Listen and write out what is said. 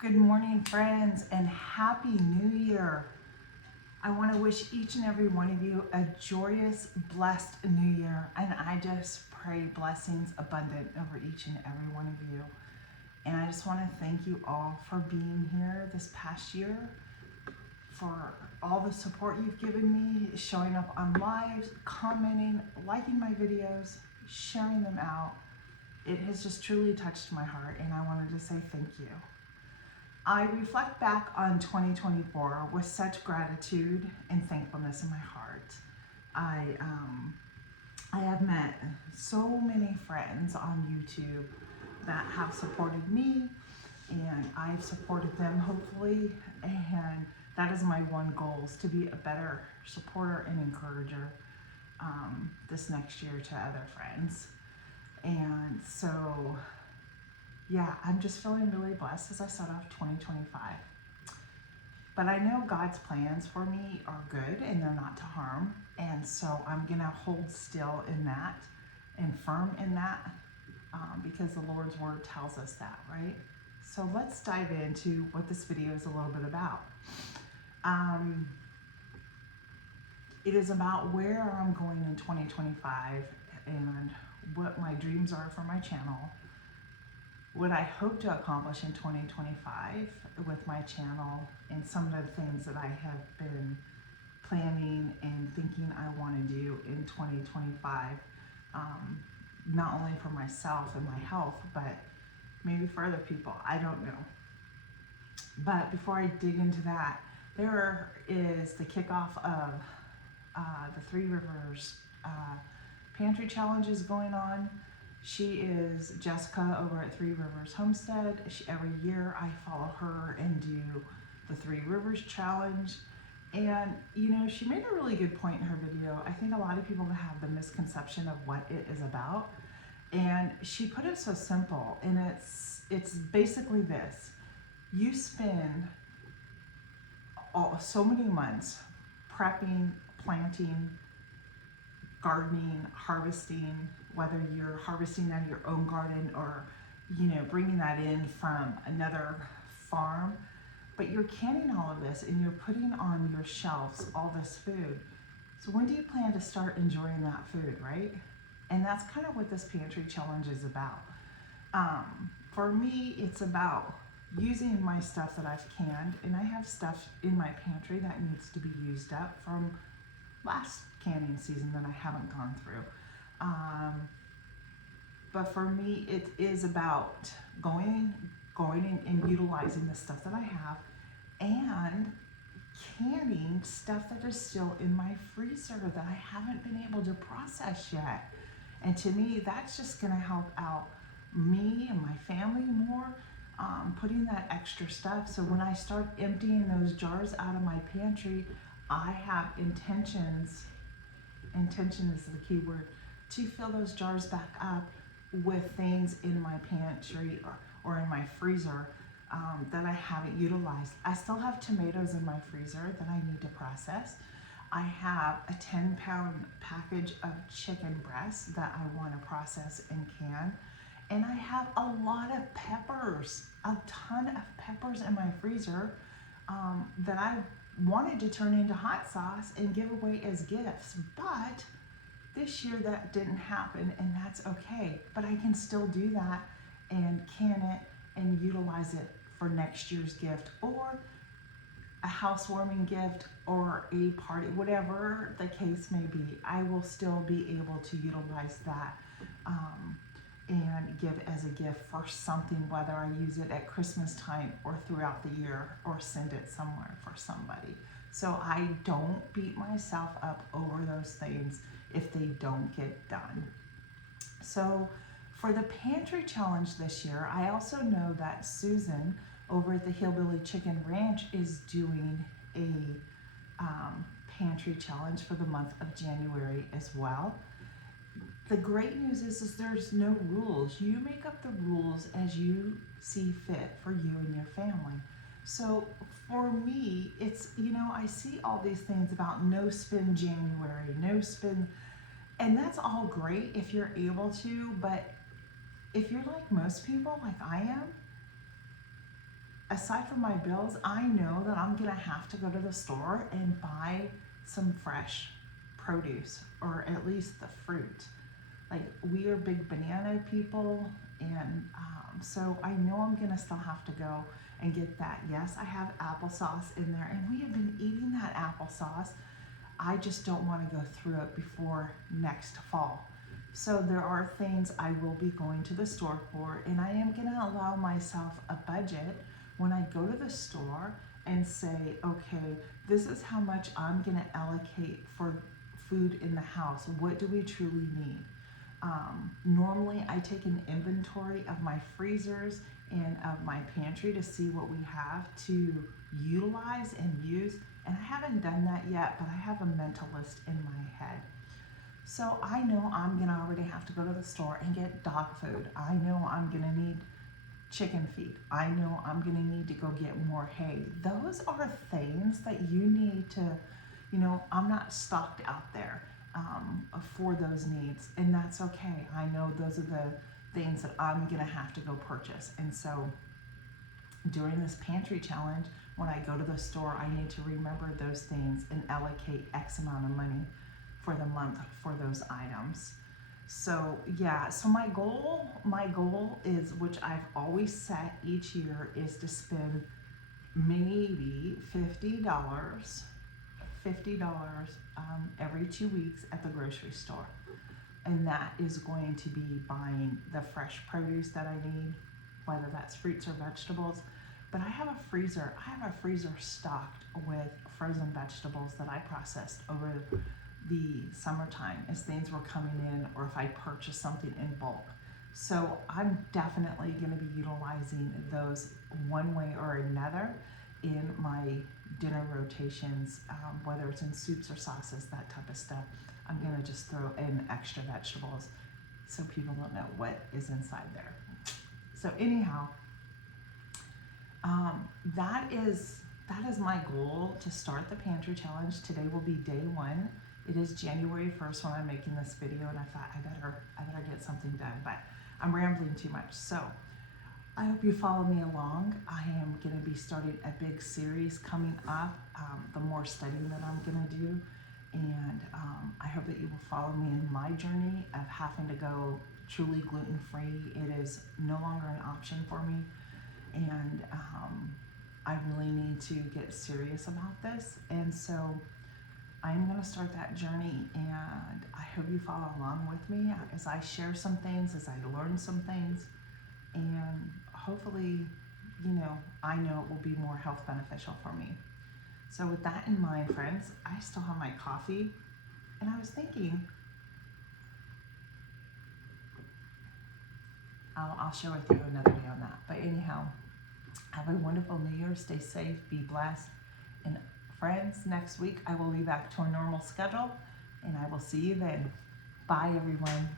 Good morning, friends, and Happy New Year. I want to wish each and every one of you a joyous, blessed New Year, and I just pray blessings abundant over each and every one of you. And I just want to thank you all for being here this past year, for all the support you've given me, showing up on lives, commenting, liking my videos, sharing them out. It has just truly touched my heart, and I wanted to say thank you. I reflect back on 2024 with such gratitude and thankfulness in my heart. I have met so many friends on YouTube that have supported me, and I've supported them hopefully, and that is my one goal, is to be a better supporter and encourager this next year to other friends. And so yeah, I'm just feeling really blessed as I start off 2025. But I know God's plans for me are good and they're not to harm. And so I'm going to hold still in that and firm in that because the Lord's word tells us that, right? So let's dive into what this video is a little bit about. It is about where I'm going in 2025 and what my dreams are for my channel. What I hope to accomplish in 2025 with my channel, and some of the things that I have been planning and thinking I want to do in 2025, not only for myself and my health, but maybe for other people, I don't know. But before I dig into that, there is the kickoff of the Three Rivers Pantry Challenge is going on. She is Jessica over at Three Rivers Homestead. Every year I follow her and do the Three Rivers Challenge. And, you know, she made a really good point in her video. I think a lot of people have the misconception of what it is about. And she put it so simple, and it's basically this. You spend so many months prepping, planting, gardening, harvesting, whether you're harvesting out of your own garden or, you know, bringing that in from another farm, but you're canning all of this and you're putting on your shelves all this food. So when do you plan to start enjoying that food, right? And that's kind of what this pantry challenge is about. For me, it's about using my stuff that I've canned, and I have stuff in my pantry that needs to be used up from last canning season that I haven't gone through. But for me, it is about going and utilizing the stuff that I have and canning stuff that is still in my freezer that I haven't been able to process yet. And to me, that's just going to help out me and my family more, putting that extra stuff. So when I start emptying those jars out of my pantry, I have intentions is the key word, to fill those jars back up with things in my pantry or in my freezer that I haven't utilized. I still have tomatoes in my freezer that I need to process. I have a 10-pound package of chicken breasts that I want to process and can. And I have a lot of peppers, a ton of peppers in my freezer that I wanted to turn into hot sauce and give away as gifts. But this year that didn't happen, and that's okay. But I can still do that and can it and utilize it for next year's gift or a housewarming gift or a party, whatever the case may be. I will still be able to utilize that and give as a gift for something, whether I use it at Christmas time or throughout the year or send it somewhere for somebody. So I don't beat myself up over those things if they don't get done. So for the pantry challenge this year, I also know that Susan over at the Hillbilly Chicken Ranch is doing a pantry challenge for the month of January as well. The great news is there's no rules. You make up the rules as you see fit for you and your family. So for me, it's, you know, I see all these things about no spend January, no spend, and that's all great if you're able to, but if you're like most people, like I am, aside from my bills, I know that I'm gonna have to go to the store and buy some fresh produce, or at least the fruit. Like, we are big banana people, and so I know I'm gonna still have to go and get that. Yes, I have applesauce in there, and we have been eating that applesauce. I just don't want to go through it before next fall. So there are things I will be going to the store for, and I am going to allow myself a budget when I go to the store and say, okay, this is how much I'm going to allocate for food in the house. What do we truly need? Normally I take an inventory of my freezers and of my pantry to see what we have to utilize and use, and I haven't done that yet, but I have a mental list in my head. So I know I'm gonna already have to go to the store and get dog food. I know I'm gonna need chicken feed. I know I'm gonna need to go get more hay. Those are things that you need to, I'm not stocked out there for those needs, and that's okay. I know those are the things that I'm gonna have to go purchase. And so during this pantry challenge, when I go to the store, I need to remember those things and allocate X amount of money for the month for those items. So yeah, so my goal is, which I've always set each year, is to spend maybe $50 every 2 weeks at the grocery store. And that is going to be buying the fresh produce that I need, whether that's fruits or vegetables. But I have a freezer stocked with frozen vegetables that I processed over the summertime as things were coming in, or if I purchased something in bulk. So I'm definitely going to be utilizing those one way or another in my dinner rotations, whether it's in soups or sauces, that type of stuff. I'm going to just throw in extra vegetables so people don't know what is inside there. So anyhow, that is my goal to start the pantry challenge. Today will be day 1. It is January 1st when I'm making this video, and I thought I better get something done, but I'm rambling too much. So I hope you follow me along. I am going to be starting a big series coming up, the more studying that I'm going to do. And I hope that you will follow me in my journey of having to go truly gluten-free. It is no longer an option for me. And I really need to get serious about this. And so I'm going to start that journey, and I hope you follow along with me as I share some things, as I learn some things. And hopefully, I know it will be more health beneficial for me. So with that in mind, friends, I still have my coffee, and I was thinking, I'll share with you another day on that. But anyhow, have a wonderful New Year. Stay safe, be blessed. And friends, next week I will be back to a normal schedule, and I will see you then. Bye, everyone.